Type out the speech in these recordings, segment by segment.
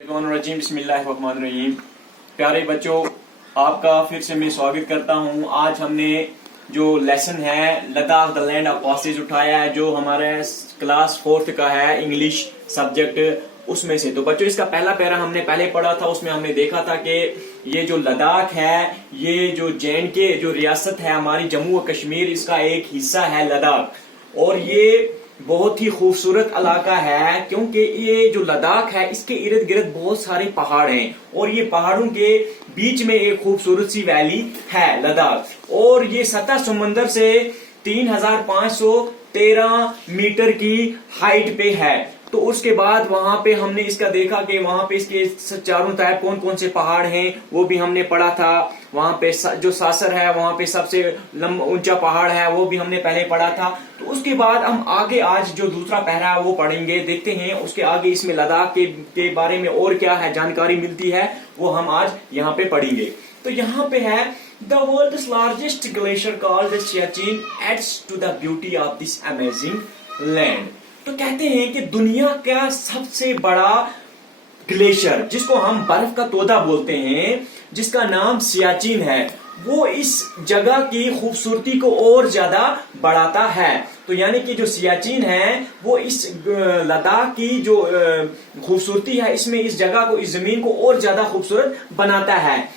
बिस्मिल्लाहिर्रहमानिर्रहीम। प्यारे बच्चों, आपका फिर से मैं स्वागत करता हूं। आज हमने जो लेसन है Ladakh the land of passes उठाया है, जो हमारा क्लास 4th का है इंग्लिश सब्जेक्ट उसमें से। तो बच्चों, इसका पहला पैरा हमने पहले पढ़ा था, उसमें हमने देखा था कि ये जो लद्दाख है, ये जो जे.एंड.के जो रियासत है हमारी जम्मू और कश्मीर, इसका एक हिस्सा है लद्दाख। और ये बहुत ही खूबसूरत इलाका है, क्योंकि ये जो लद्दाख है इसके इर्द गिर्द बहुत सारे पहाड़ हैं और ये पहाड़ों के बीच में एक खूबसूरत सी वैली है लद्दाख। और ये सतह समंदर से 3513 मीटर की हाइट पे है। तो उसके बाद वहां पे हमने इसका देखा कि वहां पे इसके चारों तरफ कौन कौन से पहाड़ हैं वो भी हमने पढ़ा था। वहां पे जो सासर है वहां पे सबसे ऊंचा पहाड़ है, वो भी हमने पहले पढ़ा था। तो उसके बाद हम आगे आज जो दूसरा पहरा है वो पढ़ेंगे, देखते हैं उसके आगे इसमें लद्दाख के बारे में और क्या है जानकारी मिलती है, वो हम आज यहाँ पे पढ़ेंगे। तो यहाँ पे है the world's largest glacier called the Siachen adds to the beauty of this amazing land. तो कहते हैं कि दुनिया का सबसे बड़ा ग्लेशियर, जिसको हम बर्फ का तोदा बोलते हैं, जिसका नाम सियाचिन है, वो इस जगह की खूबसूरती को और ज्यादा बढ़ाता है। तो यानी कि जो सियाचिन है वो इस लद्दाख की जो खूबसूरती है, इसमें इस जगह को, इस जमीन को और ज्यादा खूबसूरत बनाता है।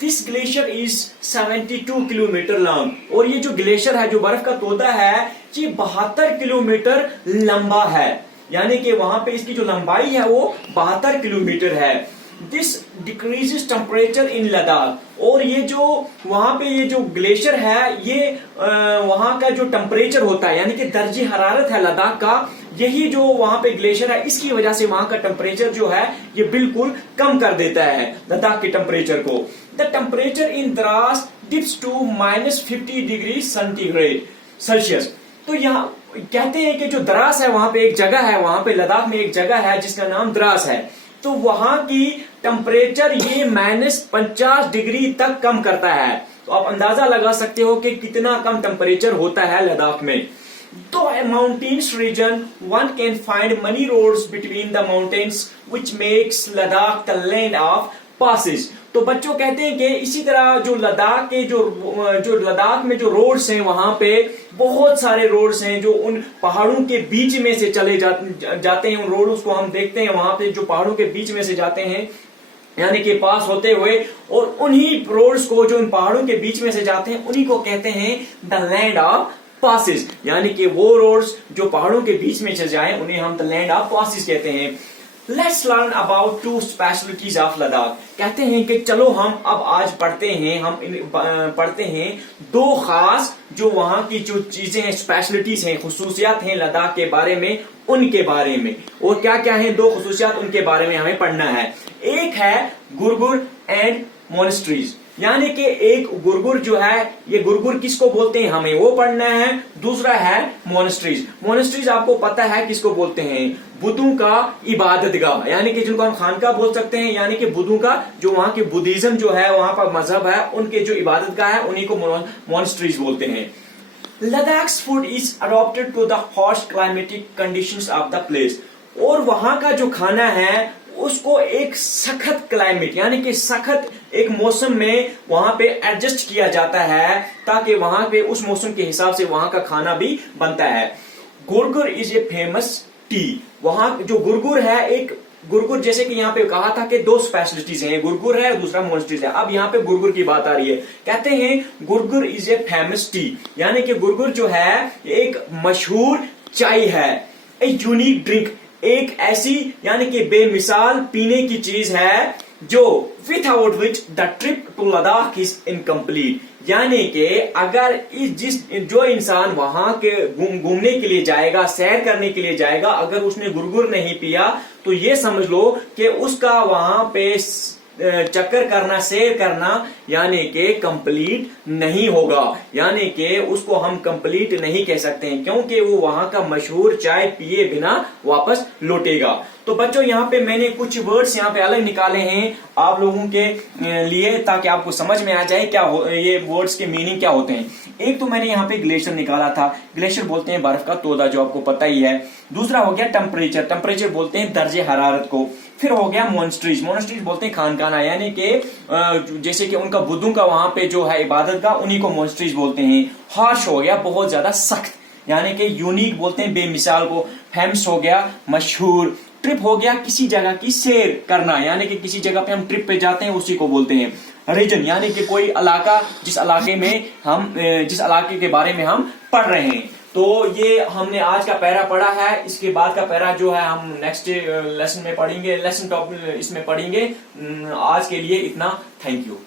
This glacier is 72 kilometre long. और ये जो ग्लेशियर है, जो बर्फ का तोदा है, ये 72 किलोमीटर लंबा है। यानी कि वहां पे इसकी जो लंबाई है वो 72 किलोमीटर है। This decreases temperature in Ladakh. और ये जो वहां पे ये जो ग्लेशियर है, ये वहां का जो टेम्परेचर होता है, यानी कि दर्जे हरारत है लद्दाख का, यही जो वहां पे ग्लेशियर है, इसकी वजह से वहां का टेम्परेचर जो है ये बिल्कुल कम कर देता है लद्दाख के टेम्परेचर को। The temperature in Dras dips to -50 degree Celsius. तो यहाँ कहते हैं कि जो द्रास है, वहां पे एक जगह है, वहां पे लद्दाख में एक जगह है जिसका नाम द्रास है। तो वहां की टेम्परेचर ये -50 डिग्री तक कम करता है। तो आप अंदाजा लगा सकते हो कि कितना कम टेम्परेचर होता है लद्दाख में। तो a mountainous region, one can find many roads between the mountains, which makes Ladakh the land of passes. तो बच्चों कहते हैं कि इसी तरह जो लद्दाख के जो लद्दाख में जो रोड्स हैं, वहां पे बहुत सारे रोड्स हैं जो उन पहाड़ों के बीच में से चले जाते हैं। उन रोड्स को हम देखते हैं वहां पे, जो पहाड़ों के बीच में से जाते हैं, यानी कि पास होते हुए। और उन्हीं रोड्स को, जो उन पहाड़ों के बीच में से जाते हैं, उन्हीं को कहते हैं द लैंड ऑफ पासेस। यानी कि वो रोड्स जो पहाड़ों के बीच में से जाएं, उन्हें हम द लैंड ऑफ पासेस कहते हैं। Let's learn about 2 specialities of Ladakh. कहते हैं कि चलो हम अब आज पढ़ते हैं 2 खास जो वहां की जो चीजें हैं, स्पेशलिटीज हैं, खुसूसियात हैं लद्दाख के बारे में, उनके बारे में। और क्या क्या है 2 खुसूसियात, उनके बारे में हमें पढ़ना है। एक है गुरगुर एंड मोनेस्ट्रीज, यानी कि एक गुरगुर जो है, ये गुरगुर किसको बोलते हैं हमें वो पढ़ना है। दूसरा है मोनेस्ट्रीज। मोनेस्ट्रीज आपको पता है किसको बोलते हैं, बुद्धों का इबादतगाह, यानी कि जिनको हम खानका बोल सकते हैं, यानी कि बुद्धों का जो वहां के बुद्धिज्म जो है, वहां पर मजहब है, उनके जो इबादतगाह है, उन्हीं को मोनेस्ट्रीज बोलते हैं। Ladakh's food is adopted to the harsh climatic conditions of the place. और वहां का जो खाना है उसको एक सख्त क्लाइमेट, यानी कि सख्त एक मौसम में वहां पे एडजस्ट किया जाता है, ताकि वहां पे उस मौसम के हिसाब से वहां का खाना भी बनता है। गुरगुर इज ए फेमस टी। वहां जो गुरगुर है, एक गुरगुर, जैसे कि यहाँ पे कहा था कि 2 स्पेशलिटीज हैं, गुरगुर है, दूसरा मोनेस्ट्रीज है। अब यहाँ पे गुरगुर की बात आ रही है। कहते हैं गुरगुर इज ए फेमस टी, यानी कि गुरगुर जो है एक मशहूर चाय है। ए यूनिक ड्रिंक, एक ऐसी यानी कि बेमिसाल पीने की चीज है जो without which the trip to Ladakh is incomplete. यानी कि अगर जो इंसान वहां के घूमने के लिए जाएगा, सैर करने के लिए जाएगा, अगर उसने गुरगुर नहीं पिया, तो ये समझ लो कि उसका वहां पे चक्कर करना, सैर करना, यानी कि कंप्लीट नहीं होगा। यानी कि उसको हम कंप्लीट नहीं कह सकते हैं, क्योंकि वो वहां का मशहूर चाय पिए बिना वापस लौटेगा। तो बच्चों, यहाँ पे मैंने कुछ वर्ड्स यहाँ पे अलग निकाले हैं आप लोगों के लिए, ताकि आपको समझ में आ जाए क्या ये वर्ड्स के मीनिंग क्या होते हैं। एक तो मैंने यहाँ पे ग्लेशियर निकाला था। ग्लेशियर बोलते हैं बर्फ का तोदा, जो आपको पता ही है। दूसरा हो गया टेम्परेचर। टेम्परेचर बोलते हैं दर्जे हरारत को। फिर हो गया मोनेस्ट्रीज। मोनेस्ट्रीज बोलते हैं खानखाना, यानी कि जैसे कि उनका बुद्धों का वहां पे जो है इबादत का, उन्हीं को मोनेस्ट्रीज बोलते हैं। हार्श हो गया बहुत ज्यादा सख्त, यानी कि यूनिक बोलते हैं बेमिसाल को। फेमस हो गया मशहूर। ट्रिप हो गया किसी जगह की सैर करना, यानी कि किसी जगह पे हम ट्रिप पे जाते हैं उसी को बोलते हैं। रीजन यानी कि कोई इलाका, जिस इलाके के बारे में हम पढ़ रहे हैं। तो ये हमने आज का पैरा पढ़ा है। इसके बाद का पैरा जो है हम नेक्स्ट लेसन में पढ़ेंगे, लेसन टॉपिक इसमें पढ़ेंगे। आज के लिए इतना, थैंक यू।